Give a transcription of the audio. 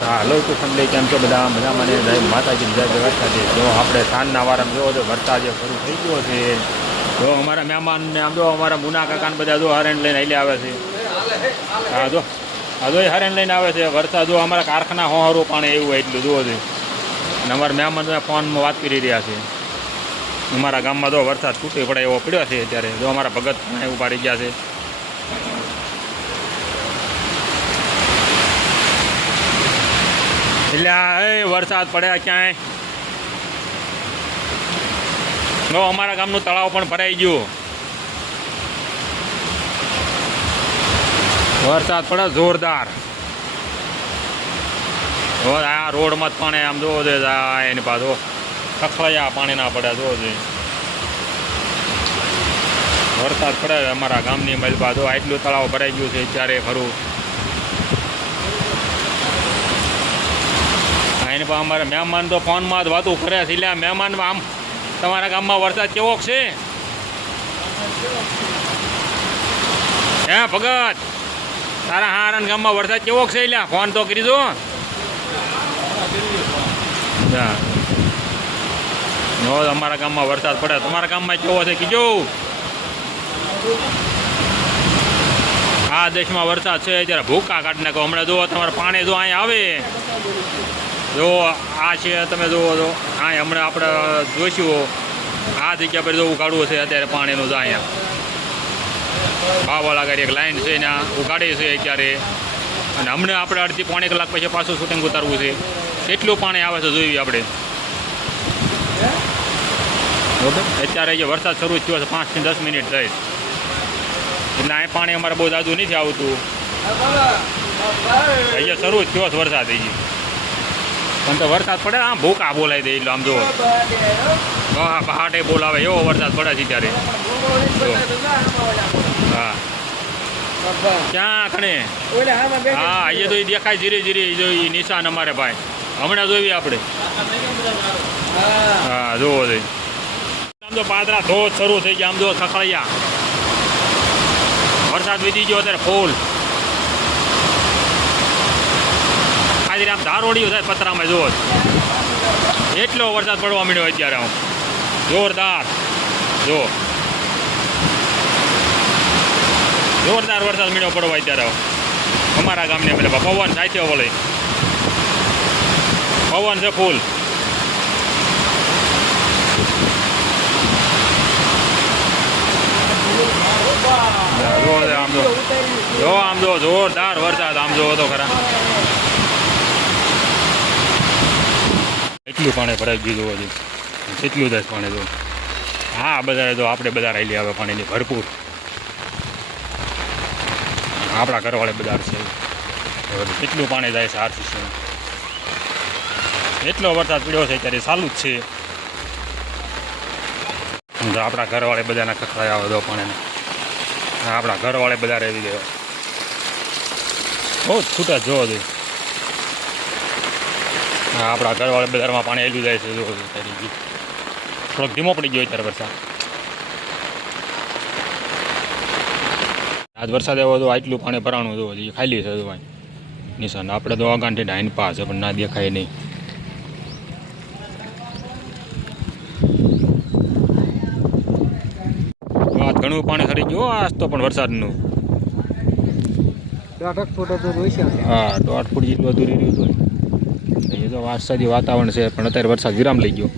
હાલો તો સંડે, કેમ છો બધા? મજામાં મને માતાજી, જય છે જો આપણે સાંજના વારમ જોવો તો વરસાદ જે શરૂ થઈ ગયો છે. જો અમારા મહેમાન ને આમ જો અમારા મુના કાકાને બધા જો હરણ લઈને આઈલે આવે છે. હા, જો. હા, જો એ હરણ લઈને આવે છે. વરસાદ જો અમારા કારખાના હોહારું પાણી એવું હોય એટલું જુઓ છે. અને અમારા મહેમાન બધા ફોનમાં વાત કરી રહ્યા છે. અમારા ગામમાં જો વરસાદ તૂટી પડે એવો પડ્યો છે અત્યારે. જો અમારા ભગત પણ એવું રહી ગયા છે. એટલે એ વરસાદ પડ્યા ક્યાંય. જો અમારા ગામનું તળાવ પણ ભરાઈ ગયું. વરસાદ પડે જોરદાર. આ રોડમાં જ પાણી આમ જોવો આ એની પાછો ખખડાયા પાણી ના પડે જોવો જોઈએ. વરસાદ પડે, અમારા ગામની મલ બાજુ આટલું તળાવ ભરાઈ ગયું છે ત્યારે ખરું. એને પણ અમારા મહેમાન તો ફોનમાં જ વાતું કરે છે. એટલે મહેમાન આમ તમારા ગામમાં વરસાદ કેવો છે? હે ભગત, તારા હારણ ગામમાં વરસાદ કેવો છે? એટલે ફોન તો કરી દો. હા. અમારા ગામમાં વરસાદ પડે. તમારા ગામમાં કેવો છે કીજો? આ દેશમાં વરસાદ છે. ત્યારે ભૂકા કાઢી નાખો. હમણાં જુઓ, તમારે પાણી જો અહીંયા આવે. જો, આ છે, તમે જુઓ તો આ હમણાં આપણે જોઈશું. આ જગ્યા પર જો ઉગાડવું છે, અત્યારે પાણીનું જો અહીંયા. ભાવવાળા ગાડી એક લાઈન છે ને ઉગાડે છે અત્યારે અને હમણાં આપણે અડધી પોણી કલાક પછી પાછું શૂટિંગ ઉતારવું છે. કેટલું પાણી આવે છે જોઈએ આપણે. અત્યારે જે વરસાદ શરૂ થયો છે, પાંચથી દસ મિનિટ થઈ એટલે અહીં પાણી અમારે બહુ જાજુ નથી આવતું. અહીંયા શરૂ જ થયો છે વરસાદ ગયો પણ તો વરસાદ પડે આમ ભૂકા બોલાવી દે એટલે આમ જો. હા. પહાટે બોલાવે એવો વરસાદ પડે છે ત્યારે. હા. ક્યાં કણે? હા અહીંયા તો એ દેખાય ધીરે ધીરે જો નિશાન અમારે ભાઈ. હમણાં જોઈએ આપણે. હા. જોવો જોઈએ. આમ તો પાદરા ધોધ શરૂ થઈ ગયા આમ જો સખળિયા વરસાદ વીતી ગયો અત્યારે ફૂલ. આજે આમ ધારોડિયું થાય પતરામાં, જુઓ. એટલો વરસાદ પડવા મળ્યો અત્યારે આમ. જોરદાર. જો જોરદાર વરસાદ મળ્યો પડવા અત્યારે અમારા ગામને પેલા પવન થાય છે બોલે પવન છે ફૂલ. જો આમ જો. જોરદાર વરસાદ આમ જો તો ખરા. એટલું પાણી ભરાઈ ગયું જોવો છે? કેટલું થાય પાણી જો હા બધા જો આપણે બધા રહેલી આવે પાણીની ભરપૂર. આપણા ઘરવાળે બધા છે. કેટલું પાણી જાય છે આરસીસીમાં એટલો વરસાદ પડ્યો છે ત્યારે ચાલુ જ છે. આપણા ઘરવાળે બધાના ખખડાયા આવે દો પાણીને. આપણા ઘરવાળે બધા રહેવી ગયો. બહુ જ છૂટા જોવા હા આપણા ઘરવાળા બજારમાં પાણી એલું જાય છે થોડોક ધીમો પડી ગયો અત્યારે વરસાદ. આજ વરસાદ આવ્યો તો આટલું પાણી ભરાણું જોવો છે ખાલી છે જોવાય નિશાન આપણે તો અગાંઠી ડાઈન પાસ પણ ના દેખાય નહીં. ઘણું પાણી ખરી ગયું આજ તો પણ વરસાદનું. દોઢ ફૂટ હતું હા દોઢ ફૂટ જેટલું અધૂરી રહ્યું હતું વરસાદી વાતાવરણ છે પણ અત્યારે વરસાદ વિરામ લઈ ગયો.